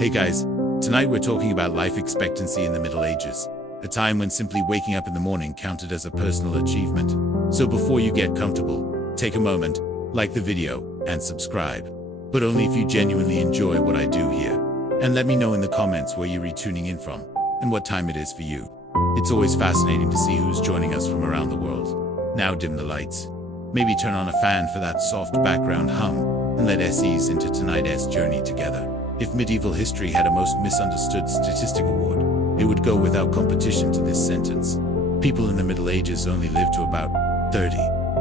Hey guys, tonight we're talking about life expectancy in the Middle Ages, a time when simply waking up in the morning counted as a personal achievement. So before you get comfortable, take a moment, like the video, and subscribe. But only if you genuinely enjoy what I do here. And let me know in the comments where you're tuning in from, and what time it is for you. It's always fascinating to see who's joining us from around the world. Now dim the lights. Maybe turn on a fan for that soft background hum, and let us ease into tonight's journey together. If medieval history had a most misunderstood statistic award, it would go without competition to this sentence. People in the Middle Ages only lived to about 30.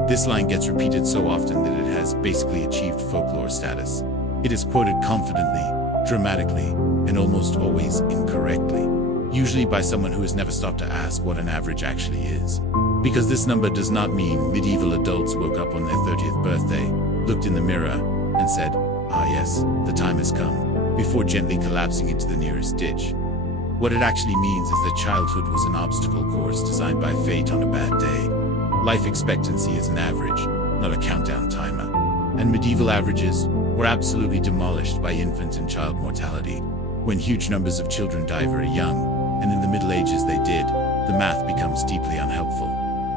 This line gets repeated so often that it has basically achieved folklore status. It is quoted confidently, dramatically, and almost always incorrectly, usually by someone who has never stopped to ask what an average actually is. Because this number does not mean medieval adults woke up on their 30th birthday, looked in the mirror, and said, "Ah yes, the time has come," before gently collapsing into the nearest ditch. What it actually means is that childhood was an obstacle course designed by fate on a bad day. Life expectancy is an average, not a countdown timer. And medieval averages were absolutely demolished by infant and child mortality. When huge numbers of children die very young, and in the Middle Ages they did, the math becomes deeply unhelpful.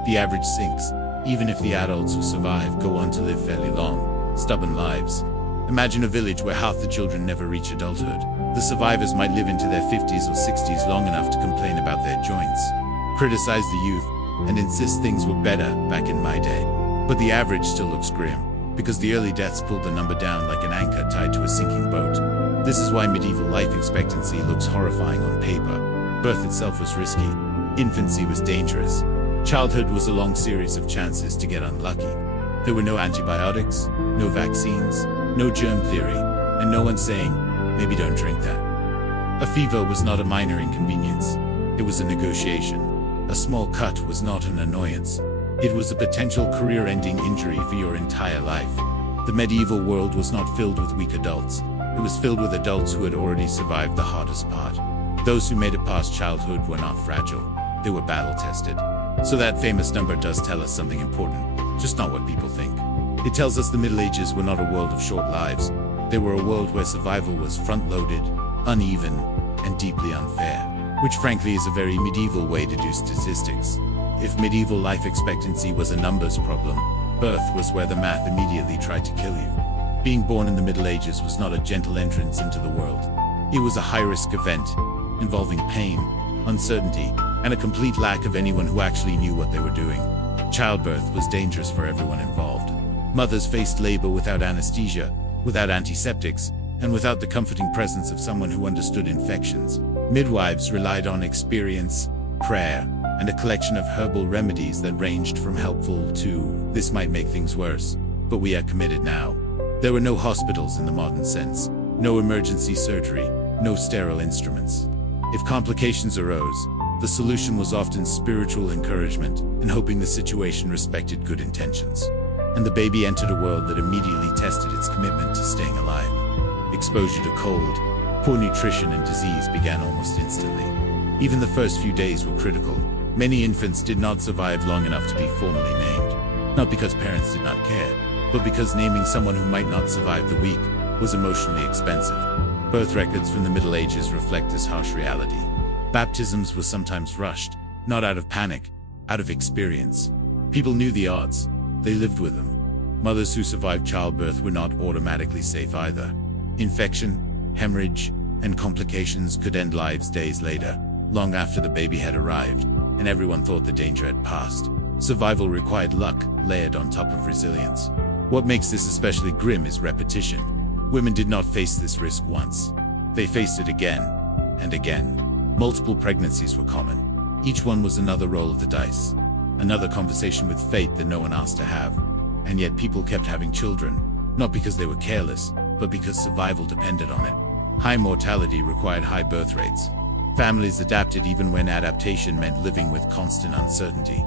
The average sinks, even if the adults who survive go on to live fairly long, stubborn lives. Imagine a village where half the children never reach adulthood. The survivors might live into their 50s or 60s long enough to complain about their joints, criticize the youth, and insist things were better back in my day. But the average still looks grim, because the early deaths pulled the number down like an anchor tied to a sinking boat. This is why medieval life expectancy looks horrifying on paper. Birth itself was risky. Infancy was dangerous. Childhood was a long series of chances to get unlucky. There were no antibiotics, no vaccines, no germ theory, and no one saying, "Maybe don't drink that." A fever was not a minor inconvenience. It was a negotiation. A small cut was not an annoyance. It was a potential career-ending injury for your entire life. The medieval world was not filled with weak adults. It was filled with adults who had already survived the hardest part. Those who made it past childhood were not fragile. They were battle-tested. So that famous number does tell us something important, just not what people think. It tells us the Middle Ages were not a world of short lives. They were a world where survival was front-loaded, uneven, and deeply unfair, which frankly is a very medieval way to do statistics. If medieval life expectancy was a numbers problem, birth was where the math immediately tried to kill you. Being born in the Middle Ages was not a gentle entrance into the world. It was a high-risk event, involving pain, uncertainty, and a complete lack of anyone who actually knew what they were doing. Childbirth was dangerous for everyone involved. Mothers faced labor without anesthesia, without antiseptics, and without the comforting presence of someone who understood infections. Midwives relied on experience, prayer, and a collection of herbal remedies that ranged from helpful to, "This might make things worse, but we are committed now." There were no hospitals in the modern sense, no emergency surgery, no sterile instruments. If complications arose, the solution was often spiritual encouragement and hoping the situation respected good intentions. And the baby entered a world that immediately tested its commitment to staying alive. Exposure to cold, poor nutrition, and disease began almost instantly. Even the first few days were critical. Many infants did not survive long enough to be formally named. Not because parents did not care, but because naming someone who might not survive the week was emotionally expensive. Birth records from the Middle Ages reflect this harsh reality. Baptisms were sometimes rushed, not out of panic, out of experience. People knew the odds. They lived with them. Mothers who survived childbirth were not automatically safe either. Infection, hemorrhage, and complications could end lives days later, long after the baby had arrived, and everyone thought the danger had passed. Survival required luck, layered on top of resilience. What makes this especially grim is repetition. Women did not face this risk once. They faced it again, and again. Multiple pregnancies were common. Each one was another roll of the dice. Another conversation with fate that no one asked to have. And yet people kept having children, not because they were careless, but because survival depended on it. High mortality required high birth rates. Families adapted even when adaptation meant living with constant uncertainty.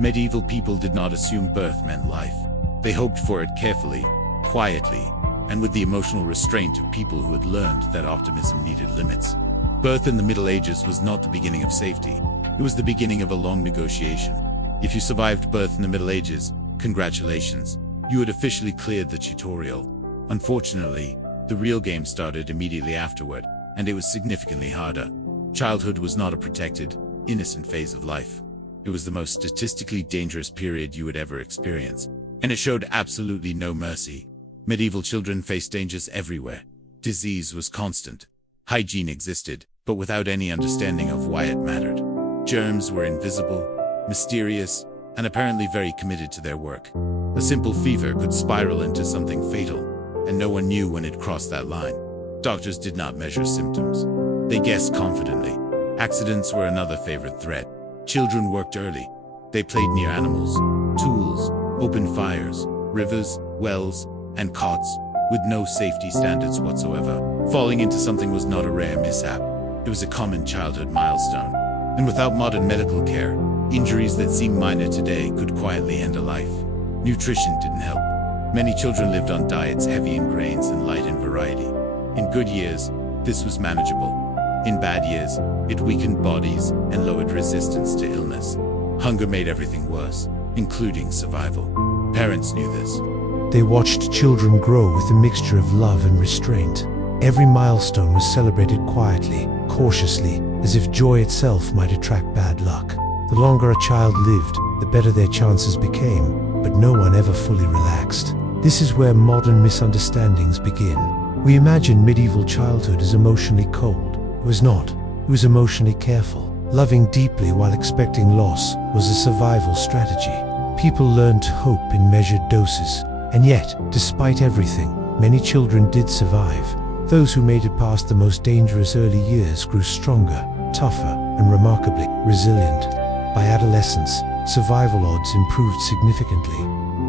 Medieval people did not assume birth meant life. They hoped for it carefully, quietly, and with the emotional restraint of people who had learned that optimism needed limits. Birth in the Middle Ages was not the beginning of safety. It was the beginning of a long negotiation. If you survived birth in the Middle Ages, congratulations, you had officially cleared the tutorial. Unfortunately, the real game started immediately afterward, and it was significantly harder. Childhood was not a protected, innocent phase of life. It was the most statistically dangerous period you would ever experience, and it showed absolutely no mercy. Medieval children faced dangers everywhere. Disease was constant. Hygiene existed, but without any understanding of why it mattered. Germs were invisible, mysterious, and apparently very committed to their work. A simple fever could spiral into something fatal, and no one knew when it crossed that line. Doctors did not measure symptoms. They guessed confidently. Accidents were another favorite threat. Children worked early. They played near animals, tools, open fires, rivers, wells, and cots, with no safety standards whatsoever. Falling into something was not a rare mishap. It was a common childhood milestone. And without modern medical care, injuries that seem minor today could quietly end a life. Nutrition didn't help. Many children lived on diets heavy in grains and light in variety. In good years, this was manageable. In bad years, it weakened bodies and lowered resistance to illness. Hunger made everything worse, including survival. Parents knew this. They watched children grow with a mixture of love and restraint. Every milestone was celebrated quietly, cautiously, as if joy itself might attract bad luck. The longer a child lived, the better their chances became, but no one ever fully relaxed. This is where modern misunderstandings begin. We imagine medieval childhood as emotionally cold. It was not. It was emotionally careful. Loving deeply while expecting loss was a survival strategy. People learned hope in measured doses. And yet, despite everything, many children did survive. Those who made it past the most dangerous early years grew stronger, tougher, and remarkably resilient. By adolescence, survival odds improved significantly.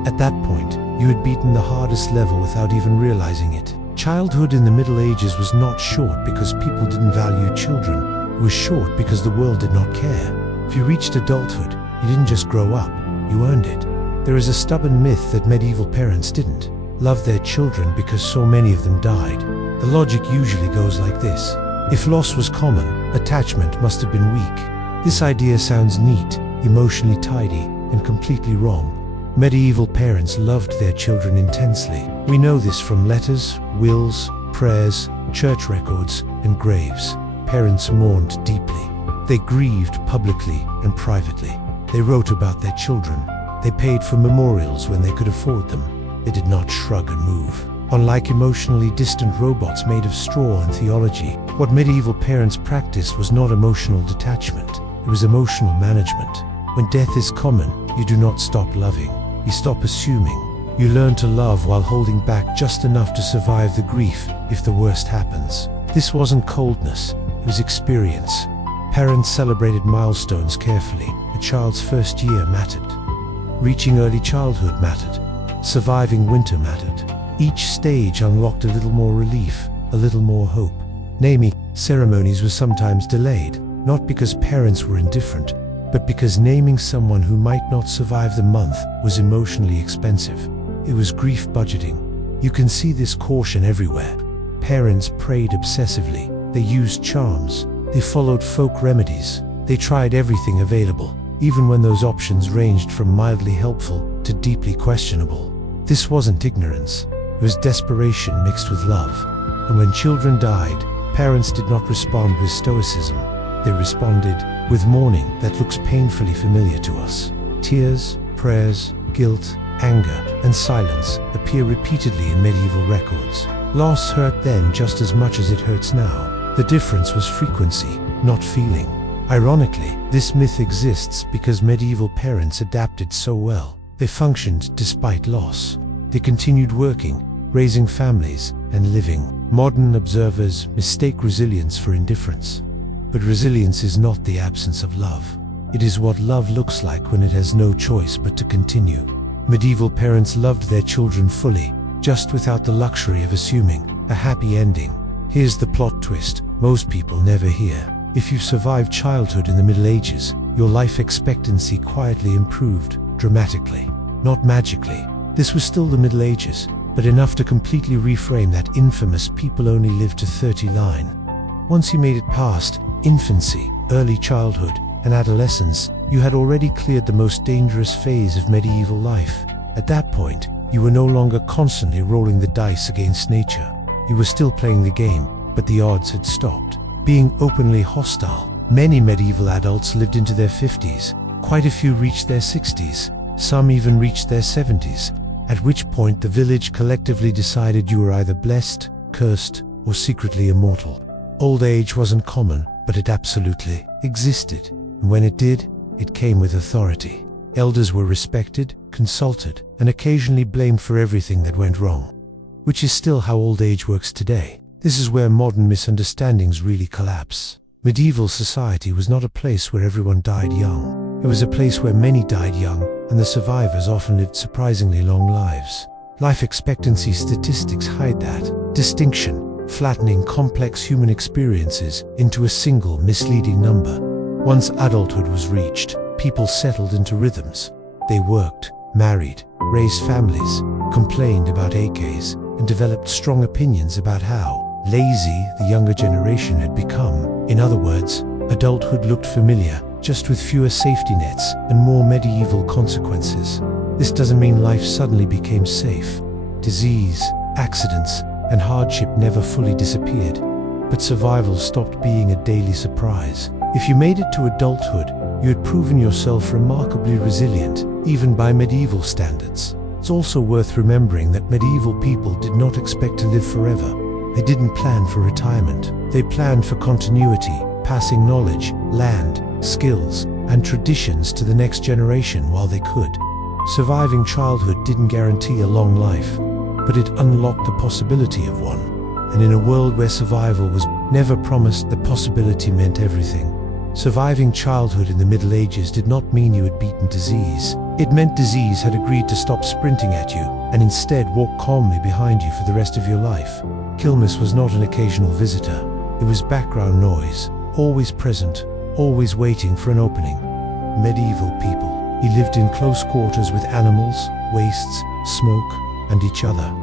At that point, you had beaten the hardest level without even realizing it. Childhood in the Middle Ages was not short because people didn't value children. It was short because the world did not care. If you reached adulthood, you didn't just grow up, you earned it. There is a stubborn myth that medieval parents didn't love their children because so many of them died. The logic usually goes like this. If loss was common, attachment must have been weak. This idea sounds neat, emotionally tidy, and completely wrong. Medieval parents loved their children intensely. We know this from letters, wills, prayers, church records, and graves. Parents mourned deeply. They grieved publicly and privately. They wrote about their children. They paid for memorials when they could afford them. They did not shrug and move. Unlike emotionally distant robots made of straw and theology, what medieval parents practiced was not emotional detachment. It was emotional management. When death is common, you do not stop loving. You stop assuming. You learn to love while holding back just enough to survive the grief if the worst happens. This wasn't coldness, it was experience. Parents celebrated milestones carefully. A child's first year mattered. Reaching early childhood mattered. Surviving winter mattered. Each stage unlocked a little more relief, a little more hope. Naming ceremonies were sometimes delayed, not because parents were indifferent, but because naming someone who might not survive the month was emotionally expensive. It was grief budgeting. You can see this caution everywhere. Parents prayed obsessively. They used charms. They followed folk remedies. They tried everything available, even when those options ranged from mildly helpful to deeply questionable. This wasn't ignorance. It was desperation mixed with love. And when children died, parents did not respond with stoicism. They responded with mourning that looks painfully familiar to us. Tears, prayers, guilt, anger, and silence appear repeatedly in medieval records. Loss hurt then just as much as it hurts now. The difference was frequency, not feeling. Ironically, this myth exists because medieval parents adapted so well. They functioned despite loss. They continued working, raising families, and living. Modern observers mistake resilience for indifference. But resilience is not the absence of love. It is what love looks like when it has no choice but to continue. Medieval parents loved their children fully, just without the luxury of assuming a happy ending. Here's the plot twist most people never hear. If you survived childhood in the Middle Ages, your life expectancy quietly improved, dramatically, not magically. This was still the Middle Ages, but enough to completely reframe that infamous "people only live to 30" line. Once you made it past infancy, early childhood, and adolescence, you had already cleared the most dangerous phase of medieval life. At that point, you were no longer constantly rolling the dice against nature. You were still playing the game, but the odds had stopped being openly hostile. Many medieval adults lived into their 50s. Quite a few reached their 60s. Some even reached their 70s, at which point the village collectively decided you were either blessed, cursed, or secretly immortal. Old age wasn't common, but it absolutely existed. And when it did, it came with authority. Elders were respected, consulted, and occasionally blamed for everything that went wrong. Which is still how old age works today. This is where modern misunderstandings really collapse. Medieval society was not a place where everyone died young. It was a place where many died young, and the survivors often lived surprisingly long lives. Life expectancy statistics hide that distinction, flattening complex human experiences into a single misleading number. Once adulthood was reached, people settled into rhythms. They worked, married, raised families, complained about aches, and developed strong opinions about how lazy the younger generation had become. In other words, adulthood looked familiar, just with fewer safety nets and more medieval consequences. This doesn't mean life suddenly became safe. Disease, accidents, and hardship never fully disappeared, but survival stopped being a daily surprise. If you made it to adulthood, you had proven yourself remarkably resilient, even by medieval standards. It's also worth remembering that medieval people did not expect to live forever. They didn't plan for retirement. They planned for continuity, passing knowledge, land, skills, and traditions to the next generation while they could. Surviving childhood didn't guarantee a long life, but it unlocked the possibility of one. And in a world where survival was never promised, the possibility meant everything. Surviving childhood in the Middle Ages did not mean you had beaten disease. It meant disease had agreed to stop sprinting at you and instead walk calmly behind you for the rest of your life. Illness was not an occasional visitor. It was background noise, always present, always waiting for an opening. Medieval people. He lived in close quarters with animals, wastes, smoke, and each other.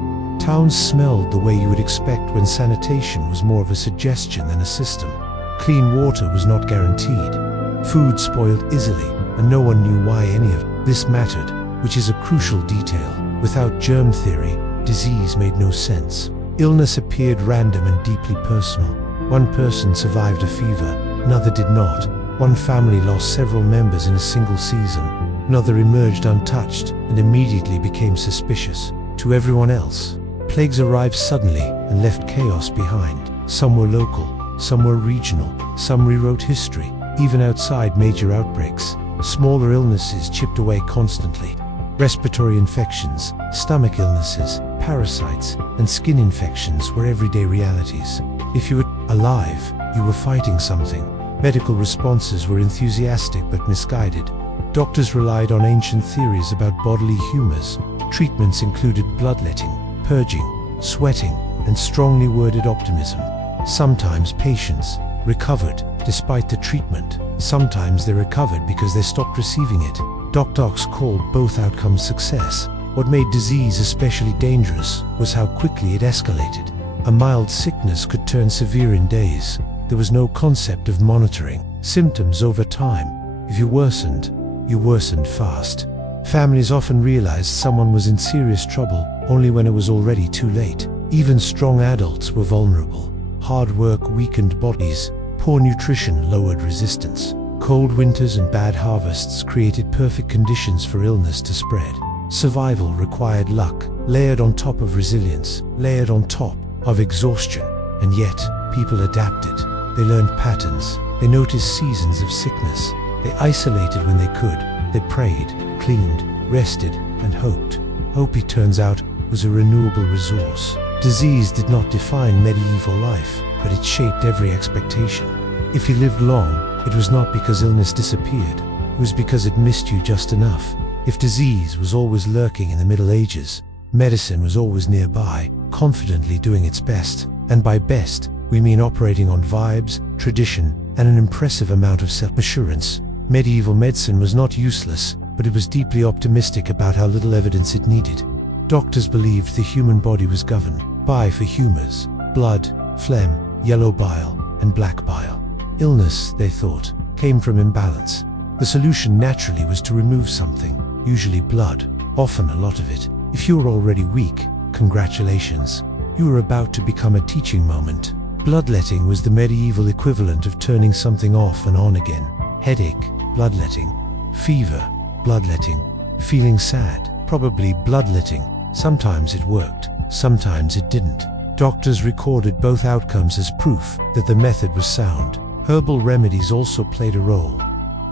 Towns smelled the way you would expect when sanitation was more of a suggestion than a system. Clean water was not guaranteed. Food spoiled easily, and no one knew why any of this mattered, which is a crucial detail. Without germ theory, disease made no sense. Illness appeared random and deeply personal. One person survived a fever, another did not. One family lost several members in a single season. Another emerged untouched and immediately became suspicious. To everyone else, plagues arrived suddenly and left chaos behind. Some were local, some were regional, some rewrote history. Even outside major outbreaks, smaller illnesses chipped away constantly. Respiratory infections, stomach illnesses, parasites, and skin infections were everyday realities. If you were alive, you were fighting something. Medical responses were enthusiastic but misguided. Doctors relied on ancient theories about bodily humors. Treatments included bloodletting, purging, sweating, and strongly worded optimism. Sometimes patients recovered despite the treatment. Sometimes they recovered because they stopped receiving it. Doctors called both outcomes success. What made disease especially dangerous was how quickly it escalated. A mild sickness could turn severe in days. There was no concept of monitoring symptoms over time. If you worsened fast. Families often realized someone was in serious trouble only when it was already too late. Even strong adults were vulnerable. Hard work weakened bodies. Poor nutrition lowered resistance. Cold winters and bad harvests created perfect conditions for illness to spread. Survival required luck, layered on top of resilience, layered on top of exhaustion. And yet, people adapted. They learned patterns. They noticed seasons of sickness. They isolated when they could. They prayed, cleaned, rested, and hoped. Hope, it turns out, was a renewable resource. Disease did not define medieval life, but it shaped every expectation. If you lived long, it was not because illness disappeared. It was because it missed you just enough. If disease was always lurking in the Middle Ages, medicine was always nearby, confidently doing its best. And by best, we mean operating on vibes, tradition, and an impressive amount of self-assurance. Medieval medicine was not useless, but it was deeply optimistic about how little evidence it needed. Doctors believed the human body was governed by four humors: blood, phlegm, yellow bile, and black bile. Illness, they thought, came from imbalance. The solution naturally was to remove something, usually blood, often a lot of it. If you were already weak, congratulations. You were about to become a teaching moment. Bloodletting was the medieval equivalent of turning something off and on again. Headache, bloodletting. Fever, bloodletting. Feeling sad, probably bloodletting. Sometimes it worked, sometimes it didn't. Doctors recorded both outcomes as proof that the method was sound. Herbal remedies also played a role.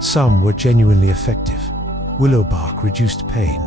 Some were genuinely effective. Willow bark reduced pain.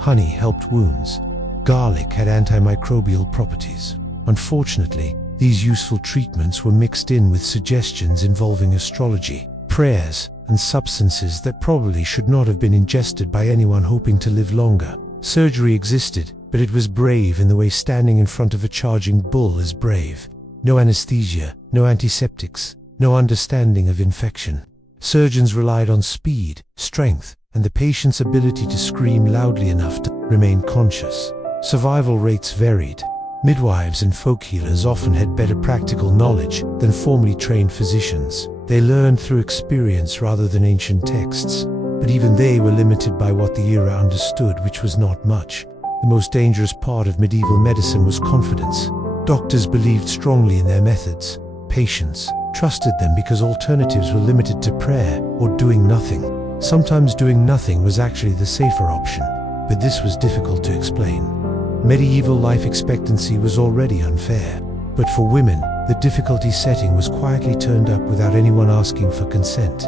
Honey helped wounds. Garlic had antimicrobial properties. Unfortunately, these useful treatments were mixed in with suggestions involving astrology, prayers, and substances that probably should not have been ingested by anyone hoping to live longer. Surgery existed, but it was brave in the way standing in front of a charging bull is brave. No anesthesia, no antiseptics, no understanding of infection. Surgeons relied on speed, strength, and the patient's ability to scream loudly enough to remain conscious. Survival rates varied. Midwives and folk healers often had better practical knowledge than formally trained physicians. They learned through experience rather than ancient texts, but even they were limited by what the era understood, which was not much. The most dangerous part of medieval medicine was confidence. Doctors believed strongly in their methods. Patients trusted them because alternatives were limited to prayer or doing nothing. Sometimes doing nothing was actually the safer option, but this was difficult to explain. Medieval life expectancy was already unfair, but for women, the difficulty setting was quietly turned up without anyone asking for consent.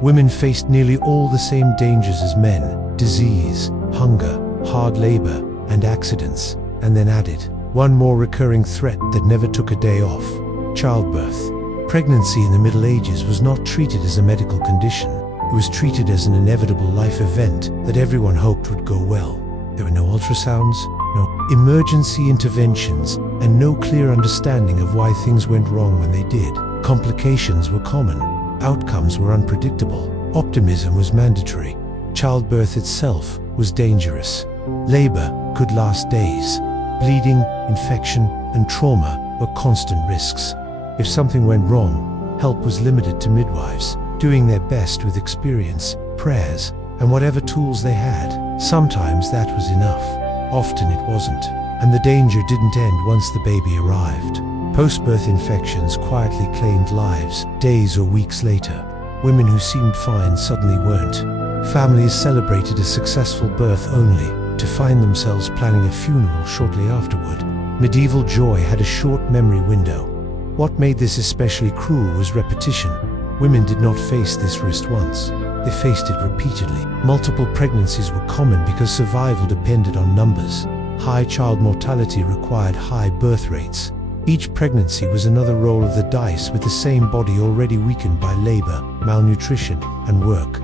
Women faced nearly all the same dangers as men: disease, hunger, hard labor, and accidents, and then added one more recurring threat that never took a day off: childbirth. Pregnancy in the Middle Ages was not treated as a medical condition. It was treated as an inevitable life event that everyone hoped would go well. There were no ultrasounds, no emergency interventions, and no clear understanding of why things went wrong when they did. Complications were common. Outcomes were unpredictable. Optimism was mandatory. Childbirth itself was dangerous. Labor could last days. Bleeding, infection, and trauma were constant risks. If something went wrong, help was limited to midwives, doing their best with experience, prayers, and whatever tools they had. Sometimes that was enough. Often it wasn't. And the danger didn't end once the baby arrived. Post-birth infections quietly claimed lives days or weeks later. Women who seemed fine suddenly weren't. Families celebrated a successful birth only to find themselves planning a funeral shortly afterward. Medieval joy had a short memory window. What made this especially cruel was repetition. Women did not face this risk once. They faced it repeatedly. Multiple pregnancies were common because survival depended on numbers. High child mortality required high birth rates. Each pregnancy was another roll of the dice with the same body already weakened by labor, malnutrition, and work.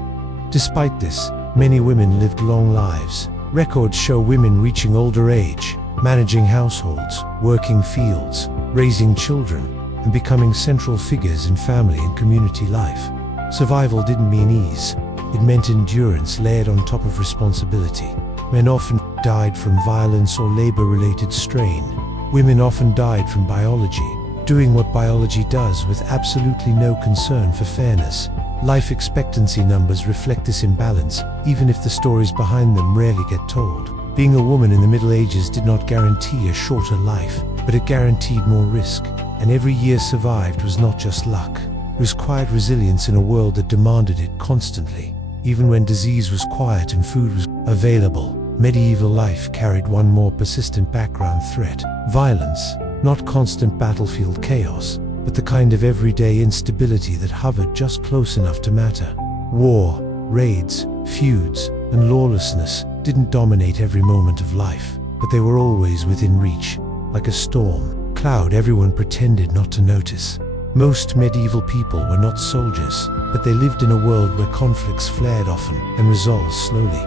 Despite this, many women lived long lives. Records show women reaching older age, managing households, working fields, raising children, and becoming central figures in family and community life. Survival didn't mean ease. It meant endurance layered on top of responsibility. Men often died from violence or labor-related strain. Women often died from biology, doing what biology does with absolutely no concern for fairness. Life expectancy numbers reflect this imbalance, even if the stories behind them rarely get told. Being a woman in the Middle Ages did not guarantee a shorter life, but it guaranteed more risk. And every year survived was not just luck. It was quiet resilience in a world that demanded it constantly. Even when disease was quiet and food was available, medieval life carried one more persistent background threat: violence. Not constant battlefield chaos, but the kind of everyday instability that hovered just close enough to matter. War, raids, feuds, and lawlessness didn't dominate every moment of life, but they were always within reach, like a storm cloud everyone pretended not to notice. Most medieval people were not soldiers, but they lived in a world where conflicts flared often and resolved slowly.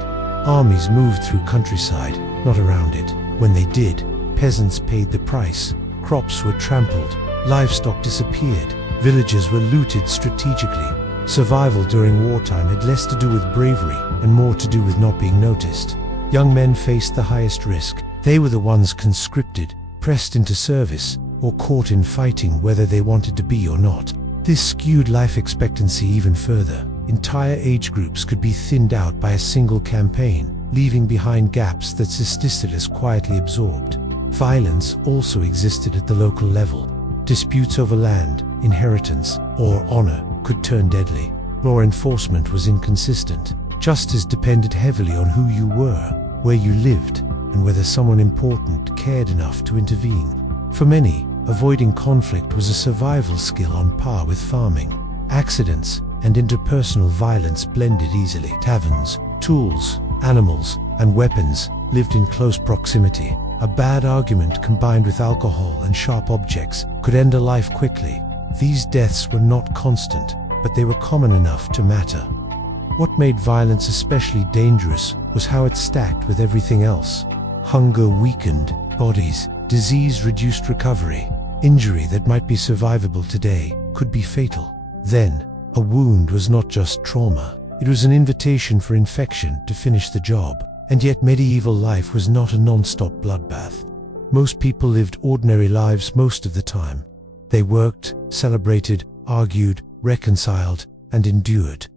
Armies moved through countryside, not around it. When they did, peasants paid the price. Crops were trampled, livestock disappeared, villages were looted strategically. Survival during wartime had less to do with bravery and more to do with not being noticed. Young men faced the highest risk. They were the ones conscripted, pressed into service, or caught in fighting whether they wanted to be or not. This skewed life expectancy even further. Entire age groups could be thinned out by a single campaign, leaving behind gaps that statistics quietly absorbed. Violence also existed at the local level. Disputes over land, inheritance, or honor could turn deadly. Law enforcement was inconsistent. Justice depended heavily on who you were, where you lived, and whether someone important cared enough to intervene. For many, avoiding conflict was a survival skill on par with farming. Accidents and interpersonal violence blended easily. Taverns, tools, animals, and weapons lived in close proximity. A bad argument combined with alcohol and sharp objects could end a life quickly. These deaths were not constant, but they were common enough to matter. What made violence especially dangerous was how it stacked with everything else. Hunger weakened bodies, disease reduced recovery. Injury that might be survivable today could be fatal. Then, a wound was not just trauma. It was an invitation for infection to finish the job. And yet medieval life was not a non-stop bloodbath. Most people lived ordinary lives most of the time. They worked, celebrated, argued, reconciled, and endured.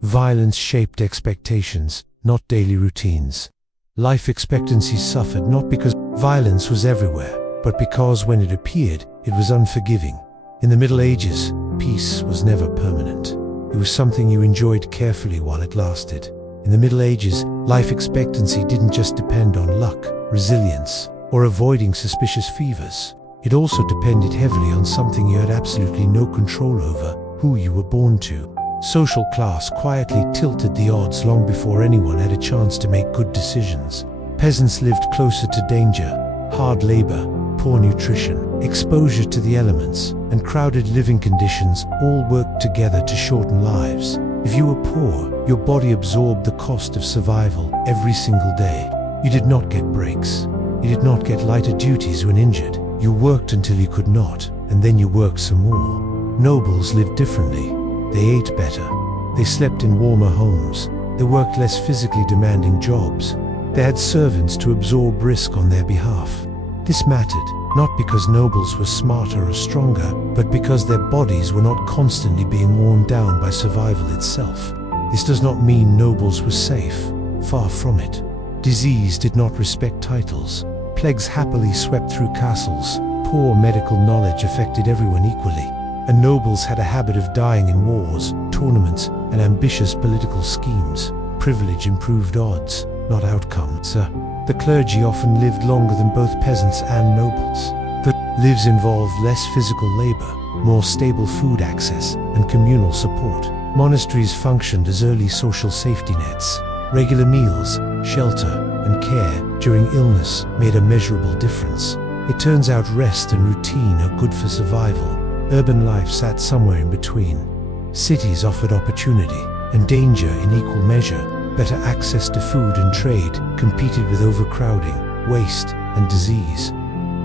Violence shaped expectations, not daily routines. Life expectancy suffered not because violence was everywhere, but because when it appeared, it was unforgiving. In the Middle Ages, peace was never permanent. It was something you enjoyed carefully while it lasted. In the Middle Ages, life expectancy didn't just depend on luck, resilience, or avoiding suspicious fevers. It also depended heavily on something you had absolutely no control over: who you were born to. Social class quietly tilted the odds long before anyone had a chance to make good decisions. Peasants lived closer to danger. Hard labor, poor nutrition, exposure to the elements, and crowded living conditions all worked together to shorten lives. If you were poor, your body absorbed the cost of survival every single day. You did not get breaks. You did not get lighter duties when injured. You worked until you could not, and then you worked some more. Nobles lived differently. They ate better. They slept in warmer homes. They worked less physically demanding jobs. They had servants to absorb risk on their behalf. This mattered, not because nobles were smarter or stronger, but because their bodies were not constantly being worn down by survival itself. This does not mean nobles were safe. Far from it. Disease did not respect titles. Plagues happily swept through castles. Poor medical knowledge affected everyone equally. And nobles had a habit of dying in wars, tournaments, and ambitious political schemes. Privilege improved odds, not outcomes. The clergy often lived longer than both peasants and nobles. The lives involved less physical labor, more stable food access, and communal support. Monasteries functioned as early social safety nets. Regular meals, shelter, and care during illness made a measurable difference. It turns out rest and routine are good for survival. Urban life sat somewhere in between. Cities offered opportunity and danger in equal measure. Better access to food and trade competed with overcrowding, waste, and disease.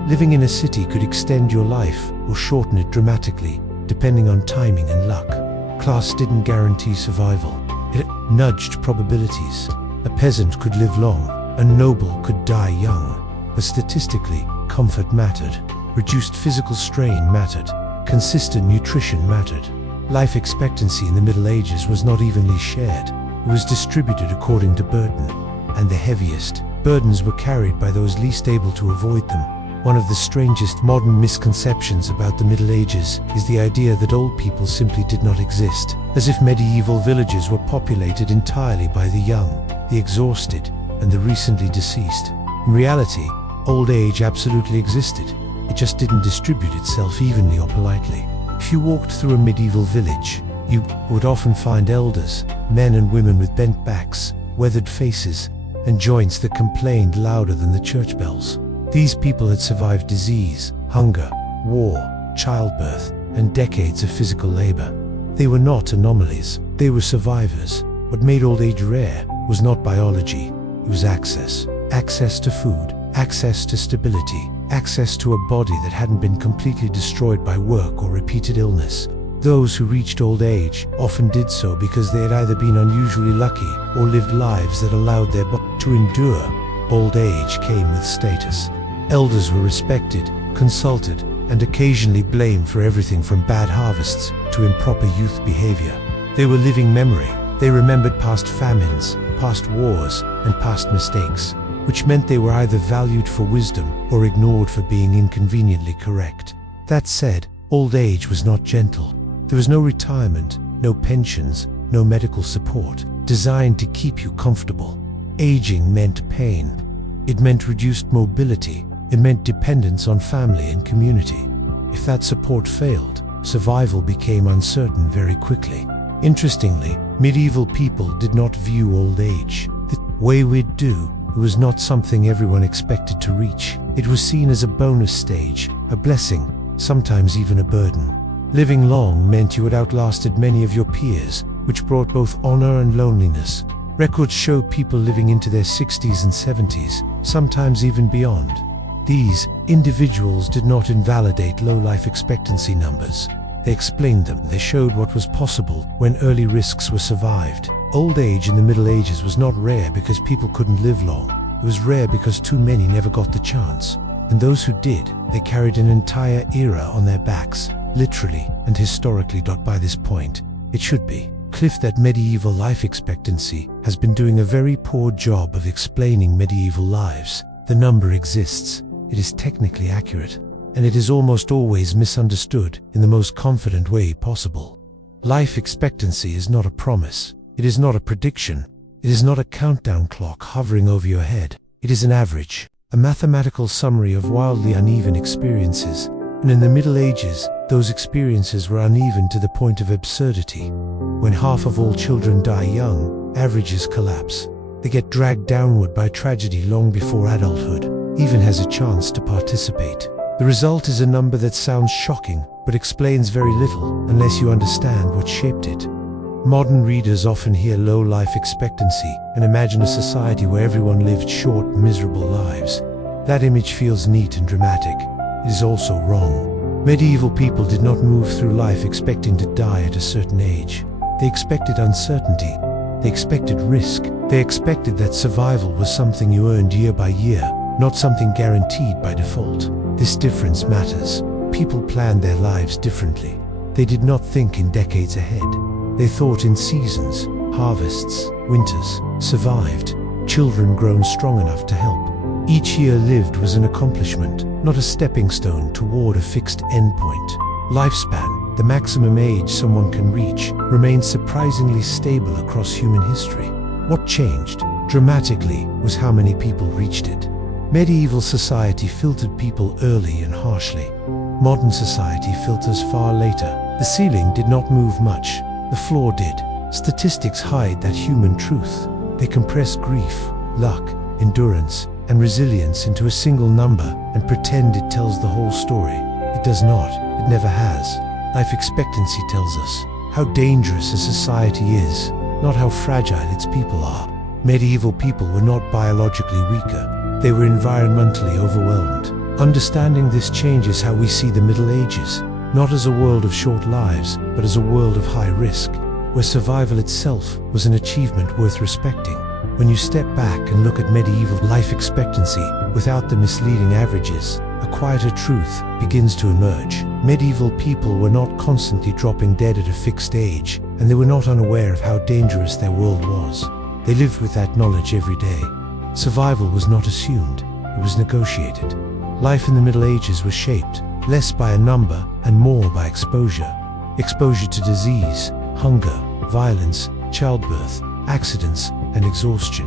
Living in a city could extend your life or shorten it dramatically, depending on timing and luck. Class didn't guarantee survival. It nudged probabilities. A peasant could live long, a noble could die young. But statistically, comfort mattered. Reduced physical strain mattered. Consistent nutrition mattered. Life expectancy in the Middle Ages was not evenly shared. It was distributed according to burden, and the heaviest burdens were carried by those least able to avoid them. One of the strangest modern misconceptions about the Middle Ages is the idea that old people simply did not exist, as if medieval villages were populated entirely by the young, the exhausted, and the recently deceased. In reality, old age absolutely existed. It just didn't distribute itself evenly or politely. If you walked through a medieval village, you would often find elders, men and women with bent backs, weathered faces, and joints that complained louder than the church bells. These people had survived disease, hunger, war, childbirth, and decades of physical labor. They were not anomalies, they were survivors. What made old age rare was not biology, it was access. Access to food, access to stability, access to a body that hadn't been completely destroyed by work or repeated illness. Those who reached old age often did so because they had either been unusually lucky or lived lives that allowed their body to endure. Old age came with status. Elders were respected, consulted, and occasionally blamed for everything from bad harvests to improper youth behavior. They were living memory. They remembered past famines, past wars, and past mistakes, which meant they were either valued for wisdom or ignored for being inconveniently correct. That said, old age was not gentle. There was no retirement, no pensions, no medical support, designed to keep you comfortable. Aging meant pain. It meant reduced mobility. It meant dependence on family and community. If that support failed, survival became uncertain very quickly. Interestingly, medieval people did not view old age the way we do. It was not something everyone expected to reach. It was seen as a bonus stage, a blessing, sometimes even a burden. Living long meant you had outlasted many of your peers, which brought both honor and loneliness. Records show people living into their 60s and 70s, sometimes even beyond. These individuals did not invalidate low life expectancy numbers. They explained them. They showed what was possible when early risks were survived. Old age in the Middle Ages was not rare because people couldn't live long. It was rare because too many never got the chance. And those who did, they carried an entire era on their backs, literally and historically. By this point, it should be clear that medieval life expectancy has been doing a very poor job of explaining medieval lives. The number exists, it is technically accurate, and it is almost always misunderstood in the most confident way possible. Life expectancy is not a promise, it is not a prediction, it is not a countdown clock hovering over your head. It is an average, a mathematical summary of wildly uneven experiences, and in the Middle Ages, those experiences were uneven to the point of absurdity. When half of all children die young, averages collapse. They get dragged downward by tragedy long before adulthood even has a chance to participate. The result is a number that sounds shocking, but explains very little unless you understand what shaped it. Modern readers often hear low life expectancy and imagine a society where everyone lived short, miserable lives. That image feels neat and dramatic. It is also wrong. Medieval people did not move through life expecting to die at a certain age. They expected uncertainty. They expected risk. They expected that survival was something you earned year by year, not something guaranteed by default. This difference matters. People planned their lives differently. They did not think in decades ahead. They thought in seasons, harvests, winters, survived, children grown strong enough to help. Each year lived was an accomplishment, not a stepping stone toward a fixed endpoint. Lifespan, the maximum age someone can reach, remains surprisingly stable across human history. What changed dramatically was how many people reached it. Medieval society filtered people early and harshly. Modern society filters far later. The ceiling did not move much, the floor did. Statistics hide that human truth. They compress grief, luck, endurance, and resilience into a single number and pretend it tells the whole story. It does not. It never has. Life expectancy tells us how dangerous a society is, not how fragile its people are. Medieval people were not biologically weaker. They were environmentally overwhelmed. Understanding this changes how we see the Middle Ages, not as a world of short lives, but as a world of high risk, where survival itself was an achievement worth respecting. When you step back and look at medieval life expectancy without the misleading averages, a quieter truth begins to emerge. Medieval people were not constantly dropping dead at a fixed age, and they were not unaware of how dangerous their world was. They lived with that knowledge every day. Survival was not assumed, it was negotiated. Life in the Middle Ages was shaped less by a number and more by exposure. Exposure to disease, hunger, violence, childbirth, accidents, and exhaustion.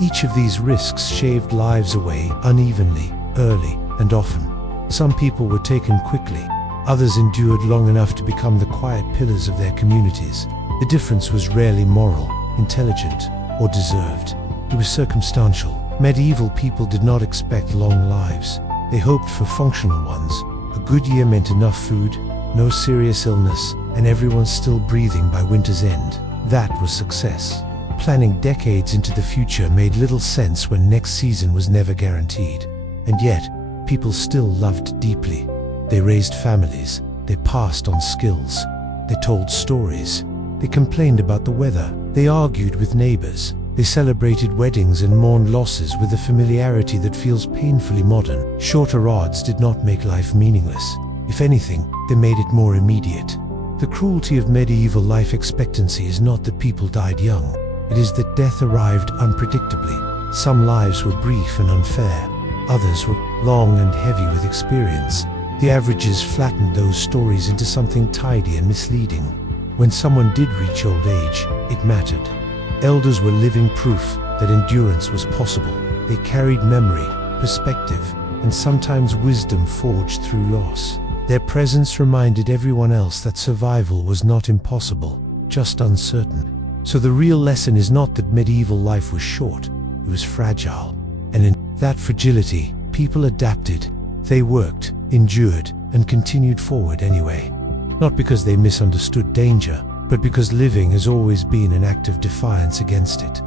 Each of these risks shaved lives away unevenly, early, and often. Some people were taken quickly, others endured long enough to become the quiet pillars of their communities. The difference was rarely moral, intelligent, or deserved. It was circumstantial. Medieval people did not expect long lives. They hoped for functional ones. A good year meant enough food, no serious illness, and everyone still breathing by winter's end. That was success. Planning decades into the future made little sense when next season was never guaranteed. And yet, people still loved deeply. They raised families. They passed on skills. They told stories. They complained about the weather. They argued with neighbors. They celebrated weddings and mourned losses with a familiarity that feels painfully modern. Shorter odds did not make life meaningless. If anything, they made it more immediate. The cruelty of medieval life expectancy is not that people died young. It is that death arrived unpredictably. Some lives were brief and unfair. Others were long and heavy with experience. The averages flattened those stories into something tidy and misleading. When someone did reach old age, it mattered. Elders were living proof that endurance was possible. They carried memory, perspective, and sometimes wisdom forged through loss. Their presence reminded everyone else that survival was not impossible, just uncertain. So the real lesson is not that medieval life was short, it was fragile. And in that fragility, people adapted. They worked, endured, and continued forward anyway. Not because they misunderstood danger, but because living has always been an act of defiance against it.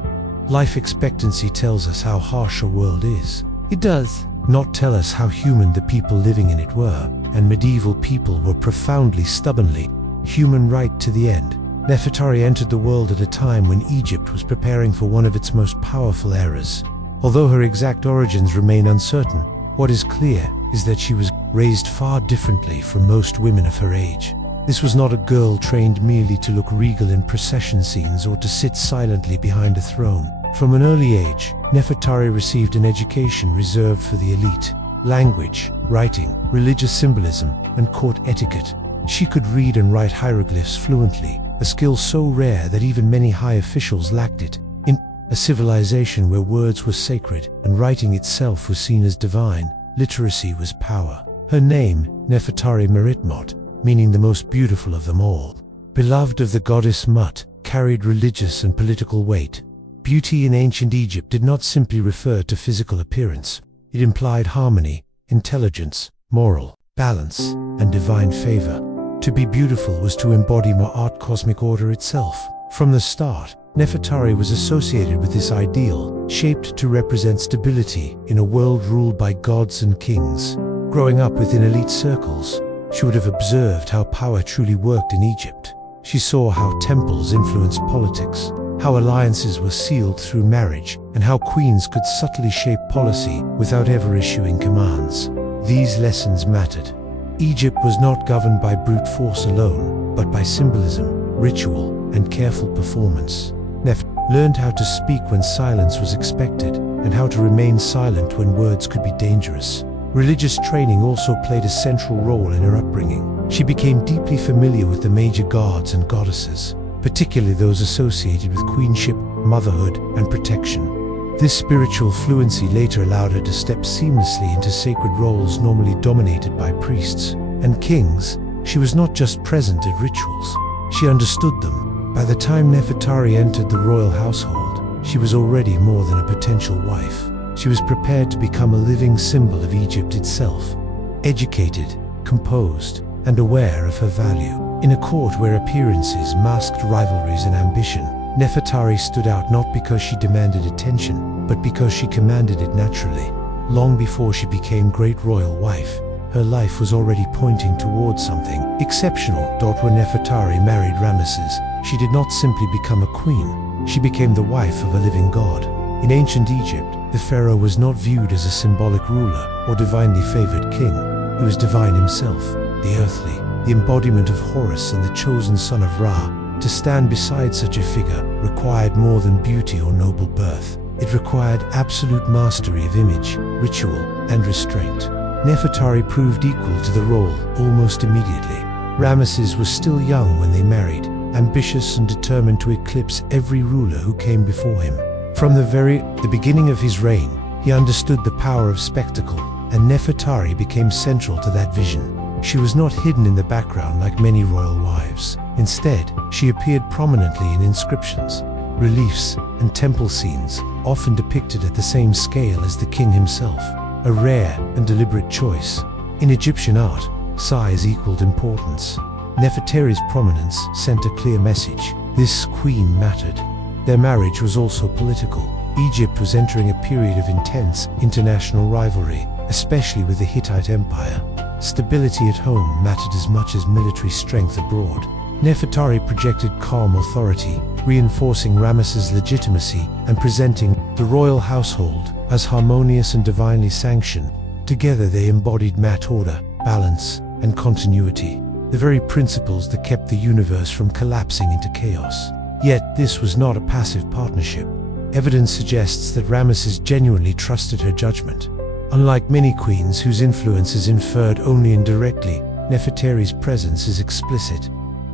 Life expectancy tells us how harsh a world is. It does. Not tell us how human the people living in it were, and medieval people were profoundly, stubbornly human right to the end. Nefertari entered the world at a time when Egypt was preparing for one of its most powerful eras. Although her exact origins remain uncertain, what is clear is that she was raised far differently from most women of her age. This was not a girl trained merely to look regal in procession scenes or to sit silently behind a throne. From an early age, Nefertari received an education reserved for the elite. Language, writing, religious symbolism, and court etiquette. She could read and write hieroglyphs fluently, a skill so rare that even many high officials lacked it. In a civilization where words were sacred and writing itself was seen as divine, literacy was power. Her name, Nefertari Meritmot, meaning the most beautiful of them all, beloved of the goddess Mut, carried religious and political weight. Beauty in ancient Egypt did not simply refer to physical appearance. It implied harmony, intelligence, moral balance, and divine favor. To be beautiful was to embody Ma'at, cosmic order itself. From the start, Nefertari was associated with this ideal, shaped to represent stability in a world ruled by gods and kings. Growing up within elite circles, she would have observed how power truly worked in Egypt. She saw how temples influenced politics, how alliances were sealed through marriage, and how queens could subtly shape policy without ever issuing commands. These lessons mattered. Egypt was not governed by brute force alone, but by symbolism, ritual, and careful performance. Nef learned how to speak when silence was expected, and how to remain silent when words could be dangerous. Religious training also played a central role in her upbringing. She became deeply familiar with the major gods and goddesses, particularly those associated with queenship, motherhood, and protection. This spiritual fluency later allowed her to step seamlessly into sacred roles normally dominated by priests and kings. She was not just present at rituals, she understood them. By the time Nefertari entered the royal household, she was already more than a potential wife. She was prepared to become a living symbol of Egypt itself, educated, composed, and aware of her value. In a court where appearances masked rivalries and ambition, Nefertari stood out not because she demanded attention, but because she commanded it naturally. Long before she became great royal wife, her life was already pointing towards something exceptional. When Nefertari married Ramesses, she did not simply become a queen, she became the wife of a living god. In ancient Egypt, the pharaoh was not viewed as a symbolic ruler or divinely favored king. He was divine himself, the earthly, the embodiment of Horus and the chosen son of Ra. To stand beside such a figure required more than beauty or noble birth. It required absolute mastery of image, ritual, and restraint. Nefertari proved equal to the role almost immediately. Ramesses was still young when they married, ambitious and determined to eclipse every ruler who came before him. From the beginning of his reign, he understood the power of spectacle, and Nefertari became central to that vision. She was not hidden in the background like many royal wives. Instead, she appeared prominently in inscriptions, reliefs, and temple scenes, often depicted at the same scale as the king himself. A rare and deliberate choice. In Egyptian art, size equaled importance. Nefertari's prominence sent a clear message. This queen mattered. Their marriage was also political. Egypt was entering a period of intense international rivalry, especially with the Hittite Empire. Stability at home mattered as much as military strength abroad. Nefertari projected calm authority, reinforcing Ramesses' legitimacy and presenting the royal household as harmonious and divinely sanctioned. Together they embodied Ma'at order, balance, and continuity, the very principles that kept the universe from collapsing into chaos. Yet this was not a passive partnership. Evidence suggests that Ramesses genuinely trusted her judgment. Unlike many queens whose influence is inferred only indirectly, Nefertari's presence is explicit.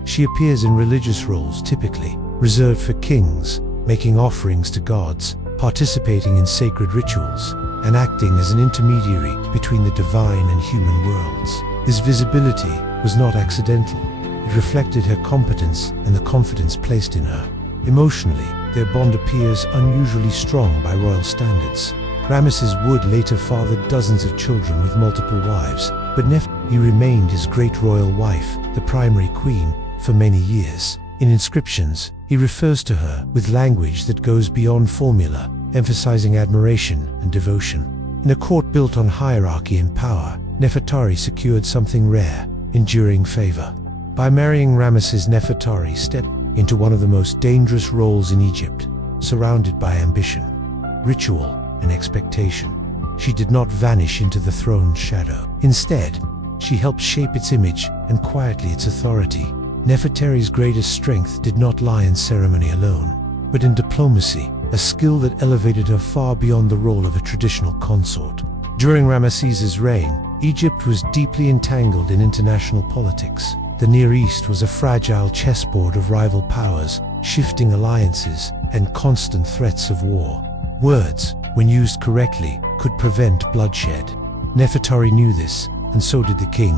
She appears in religious roles typically reserved for kings, making offerings to gods, participating in sacred rituals, and acting as an intermediary between the divine and human worlds. This visibility was not accidental. It reflected her competence and the confidence placed in her. Emotionally, their bond appears unusually strong by royal standards. Ramesses would later fathered dozens of children with multiple wives, but Nefertari remained his great royal wife, the primary queen, for many years. In inscriptions, he refers to her with language that goes beyond formula, emphasizing admiration and devotion. In a court built on hierarchy and power, Nefertari secured something rare, enduring favor. By marrying Ramesses, Nefertari stepped into one of the most dangerous roles in Egypt, surrounded by ambition, ritual, and expectation. She did not vanish into the throne's shadow. Instead, she helped shape its image and quietly its authority. Nefertari's greatest strength did not lie in ceremony alone, but in diplomacy, a skill that elevated her far beyond the role of a traditional consort. During Ramesses' reign, Egypt was deeply entangled in international politics. The Near East was a fragile chessboard of rival powers, shifting alliances, and constant threats of war. Words, when used correctly, could prevent bloodshed. Nefertari knew this, and so did the king.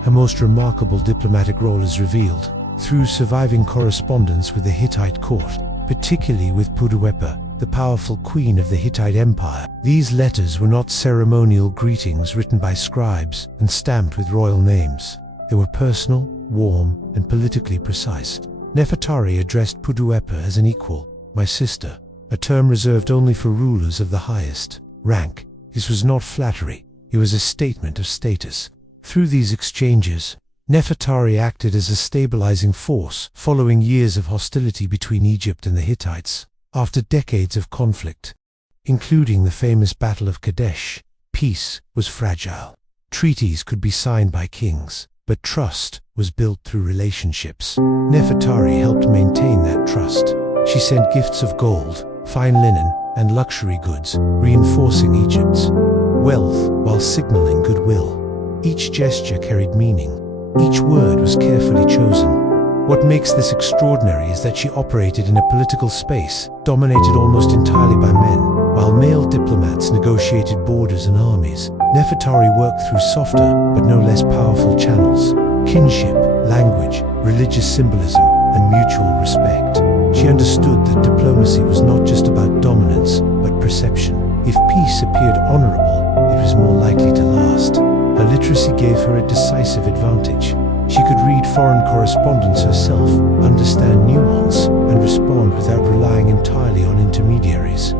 Her most remarkable diplomatic role is revealed through surviving correspondence with the Hittite court, particularly with Puduepa, the powerful queen of the Hittite Empire. These letters were not ceremonial greetings written by scribes and stamped with royal names. They were personal, warm, and politically precise. Nefertari addressed Puduepa as an equal, "my sister," a term reserved only for rulers of the highest rank. This was not flattery, it was a statement of status. Through these exchanges, Nefertari acted as a stabilizing force following years of hostility between Egypt and the Hittites. After decades of conflict, including the famous Battle of Kadesh, peace was fragile. Treaties could be signed by kings, but trust was built through relationships. Nefertari helped maintain that trust. She sent gifts of gold, fine linen, and luxury goods, reinforcing Egypt's wealth while signaling goodwill. Each gesture carried meaning. Each word was carefully chosen. What makes this extraordinary is that she operated in a political space dominated almost entirely by men, while male diplomats negotiated borders and armies. Nefertari worked through softer, but no less powerful channels: kinship, language, religious symbolism, and mutual respect. She understood that diplomacy was not just about dominance, but perception. If peace appeared honorable, it was more likely to last. Her literacy gave her a decisive advantage. She could read foreign correspondence herself, understand nuance, and respond without relying entirely on intermediaries.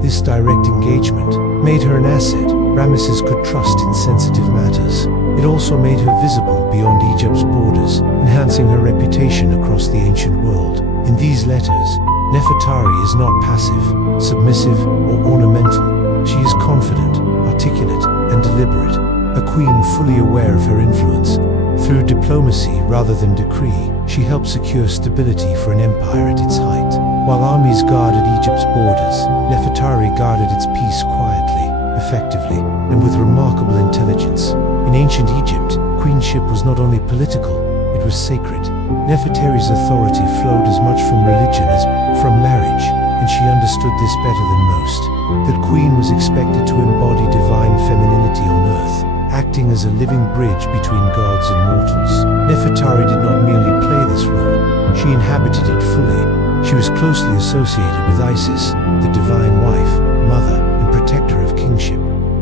This direct engagement made her an asset Ramesses could trust in sensitive matters. It also made her visible beyond Egypt's borders, enhancing her reputation across the ancient world. In these letters, Nefertari is not passive, submissive, or ornamental. She is confident, articulate, and deliberate, a queen fully aware of her influence. Through diplomacy rather than decree, she helped secure stability for an empire at its height. While armies guarded Egypt's borders, Nefertari guarded its peace quietly, effectively, and with remarkable intelligence. In ancient Egypt, queenship was not only political, it was sacred. Nefertari's authority flowed as much from religion as from marriage, and she understood this better than most. The queen was expected to embody divine femininity on earth, acting as a living bridge between gods and mortals. Nefertari did not merely play this role, she inhabited it fully. She was closely associated with Isis, the divine wife, mother, and protector of kingship.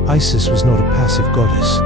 Isis was not a passive goddess.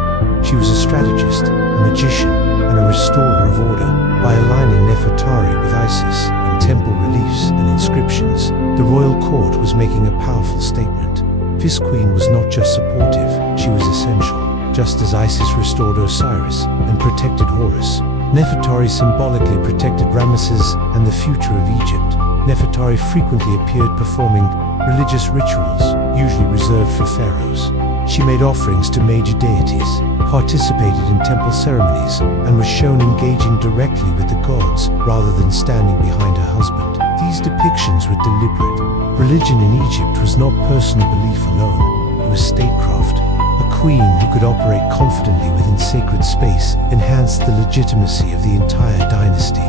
She was a strategist, a magician, and a restorer of order. By aligning Nefertari with Isis in temple reliefs and inscriptions, the royal court was making a powerful statement. This queen was not just supportive, she was essential. Just as Isis restored Osiris and protected Horus, Nefertari symbolically protected Ramesses and the future of Egypt. Nefertari frequently appeared performing religious rituals, usually reserved for pharaohs. She made offerings to major deities, participated in temple ceremonies, and was shown engaging directly with the gods rather than standing behind her husband. These depictions were deliberate. Religion in Egypt was not personal belief alone, it was statecraft. A queen who could operate confidently within sacred space enhanced the legitimacy of the entire dynasty.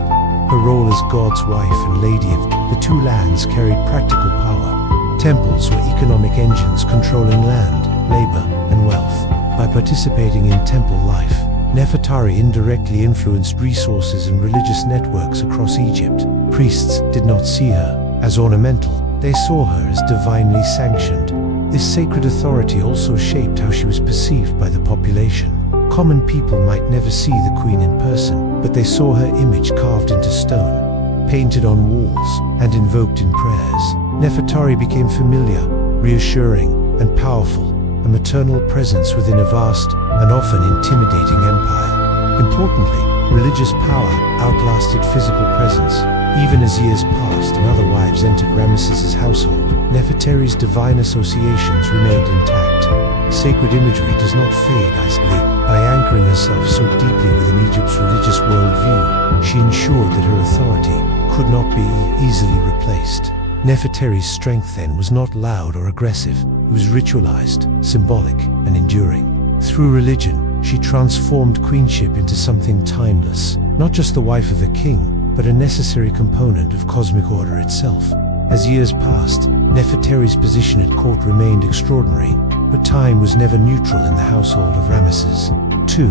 Her role as God's wife and lady of the two lands carried practical power. Temples were economic engines controlling land, labor, and wealth. By participating in temple life, Nefertari indirectly influenced resources and religious networks across Egypt. Priests did not see her as ornamental, they saw her as divinely sanctioned. This sacred authority also shaped how she was perceived by the population. Common people might never see the queen in person, but they saw her image carved into stone, painted on walls, and invoked in prayers. Nefertari became familiar, reassuring, and powerful, a maternal presence within a vast and often intimidating empire. Importantly, religious power outlasted physical presence. Even as years passed and other wives entered Ramesses' household, Nefertari's divine associations remained intact. Sacred imagery does not fade easily. By anchoring herself so deeply within Egypt's religious worldview, she ensured that her authority could not be easily replaced. Nefertari's strength then was not loud or aggressive, it was ritualized, symbolic, and enduring. Through religion, she transformed queenship into something timeless, not just the wife of a king, but a necessary component of cosmic order itself. As years passed, Nefertari's position at court remained extraordinary, but time was never neutral in the household of Ramesses II.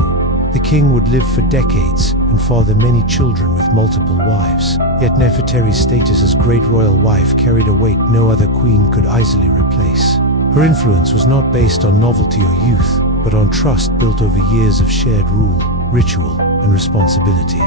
The king would live for decades and father many children with multiple wives, yet Nefertari's status as great royal wife carried a weight no other queen could easily replace. Her influence was not based on novelty or youth, but on trust built over years of shared rule, ritual, and responsibility.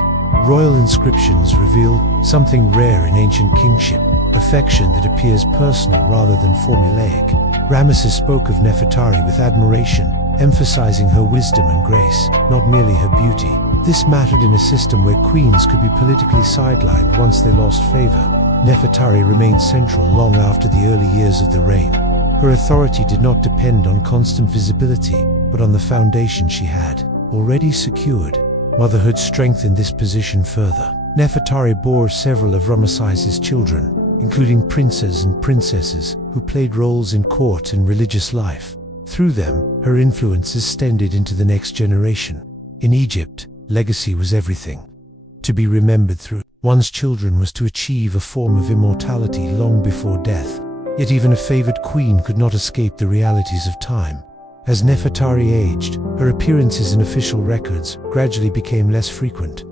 Royal inscriptions reveal something rare in ancient kingship, affection that appears personal rather than formulaic. Ramesses spoke of Nefertari with admiration, emphasizing her wisdom and grace, not merely her beauty. This mattered in a system where queens could be politically sidelined once they lost favor. Nefertari remained central long after the early years of the reign. Her authority did not depend on constant visibility, but on the foundation she had already secured. Motherhood strengthened this position further. Nefertari bore several of Ramesses' children, including princes and princesses who played roles in court and religious life. Through them, her influence extended into the next generation. In Egypt, legacy was everything. To be remembered through one's children was to achieve a form of immortality long before death. Yet even a favored queen could not escape the realities of time. As Nefertari aged, her appearances in official records gradually became less frequent.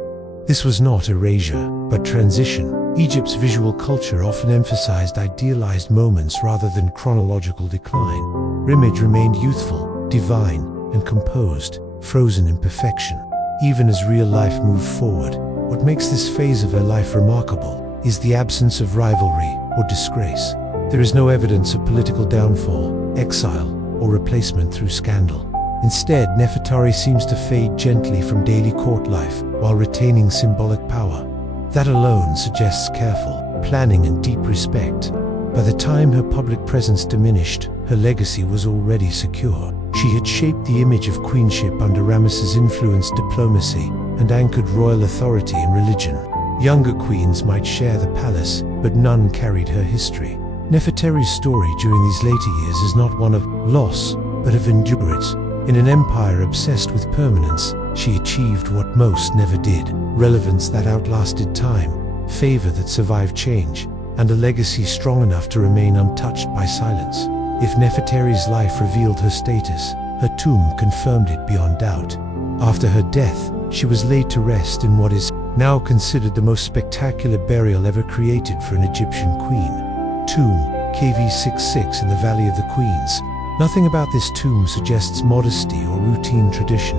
This was not erasure, but transition. Egypt's visual culture often emphasized idealized moments rather than chronological decline. Her image remained youthful, divine, and composed, frozen in perfection. Even as real life moved forward, what makes this phase of her life remarkable is the absence of rivalry or disgrace. There is no evidence of political downfall, exile, or replacement through scandal. Instead, Nefertari seems to fade gently from daily court life while retaining symbolic power. That alone suggests careful planning and deep respect. By the time her public presence diminished, her legacy was already secure. She had shaped the image of queenship under Ramesses' influenced diplomacy and anchored royal authority in religion. Younger queens might share the palace, but none carried her history. Nefertari's story during these later years is not one of loss, but of endurance. In an empire obsessed with permanence, she achieved what most never did: relevance that outlasted time, favor that survived change, and a legacy strong enough to remain untouched by silence. If Nefertari's life revealed her status, her tomb confirmed it beyond doubt. After her death, she was laid to rest in what is now considered the most spectacular burial ever created for an Egyptian queen. Tomb KV66 in the Valley of the Queens. Nothing about this tomb suggests modesty or routine tradition.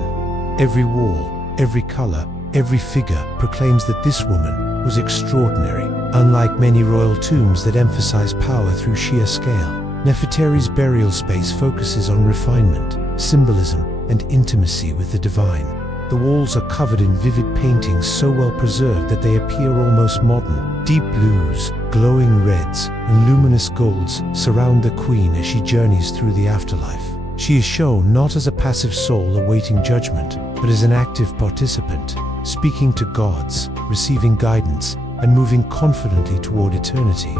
Every wall, every color, every figure proclaims that this woman was extraordinary. Unlike many royal tombs that emphasize power through sheer scale, Nefertari's burial space focuses on refinement, symbolism, and intimacy with the divine. The walls are covered in vivid paintings so well preserved that they appear almost modern. Deep blues, glowing reds, and luminous golds surround the queen as she journeys through the afterlife. She is shown not as a passive soul awaiting judgment, but as an active participant, speaking to gods, receiving guidance, and moving confidently toward eternity.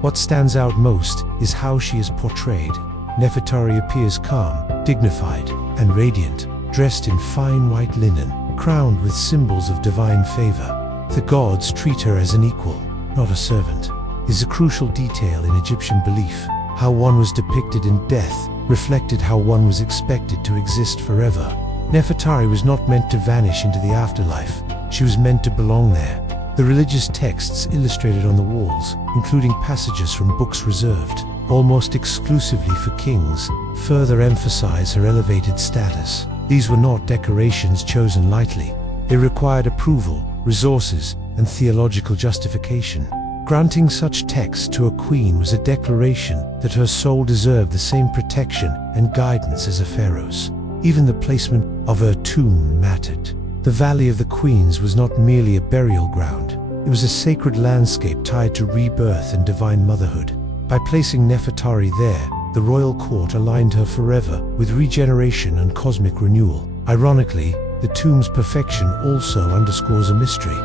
What stands out most is how she is portrayed. Nefertari appears calm, dignified, and radiant, dressed in fine white linen, crowned with symbols of divine favor. The gods treat her as an equal, not a servant. Is a crucial detail in Egyptian belief. How one was depicted in death reflected how one was expected to exist forever. Nefertari was not meant to vanish into the afterlife. She was meant to belong there. The religious texts illustrated on the walls, including passages from books reserved almost exclusively for kings, further emphasize her elevated status. These were not decorations chosen lightly. They required approval, resources, and theological justification. Granting such texts to a queen was a declaration that her soul deserved the same protection and guidance as a pharaoh's. Even the placement of her tomb mattered. The Valley of the Queens was not merely a burial ground. It was a sacred landscape tied to rebirth and divine motherhood. By placing Nefertari there, the royal court aligned her forever with regeneration and cosmic renewal. Ironically, the tomb's perfection also underscores a mystery.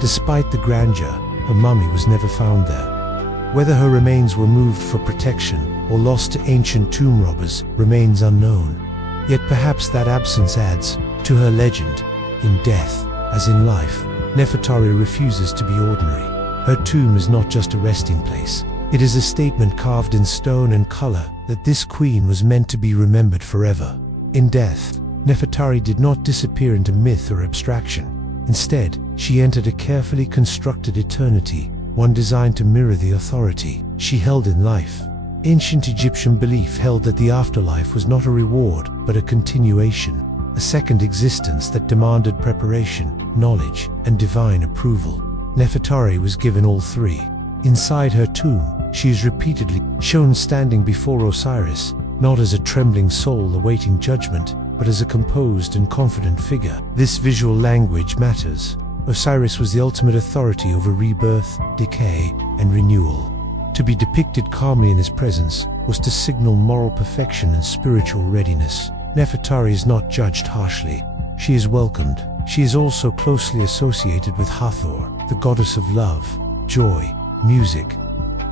Despite the grandeur, her mummy was never found there. Whether her remains were moved for protection or lost to ancient tomb robbers remains unknown. Yet perhaps that absence adds to her legend. In death, as in life, Nefertari refuses to be ordinary. Her tomb is not just a resting place. It is a statement carved in stone and color that this queen was meant to be remembered forever. In death, Nefertari did not disappear into myth or abstraction. Instead, she entered a carefully constructed eternity, one designed to mirror the authority she held in life. Ancient Egyptian belief held that the afterlife was not a reward, but a continuation, a second existence that demanded preparation, knowledge, and divine approval. Nefertari was given all three. Inside her tomb, she is repeatedly shown standing before Osiris, not as a trembling soul awaiting judgment, but as a composed and confident figure. This visual language matters. Osiris was the ultimate authority over rebirth, decay, and renewal. To be depicted calmly in his presence was to signal moral perfection and spiritual readiness. Nefertari is not judged harshly. She is welcomed. She is also closely associated with Hathor, the goddess of love, joy, music.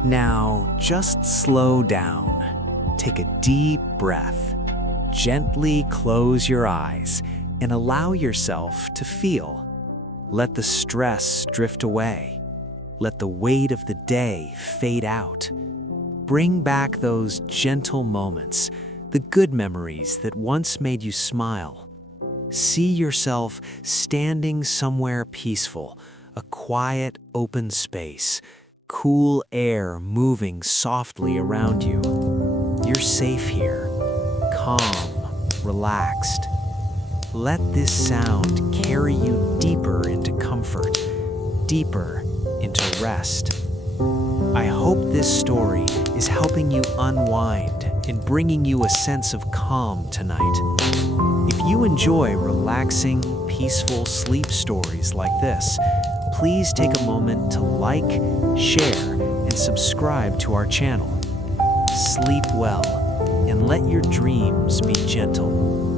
Now, just slow down. Take a deep breath. Gently close your eyes and allow yourself to feel. Let the stress drift away. Let the weight of the day fade out. Bring back those gentle moments, the good memories that once made you smile. See yourself standing somewhere peaceful, a quiet, open space, cool air moving softly around you. You're safe here, calm, relaxed. Let this sound carry you deeper into comfort, deeper into rest. I hope this story is helping you unwind and bringing you a sense of calm tonight. If you enjoy relaxing, peaceful sleep stories like this, please take a moment to like, share, and subscribe to our channel. Sleep well and let your dreams be gentle.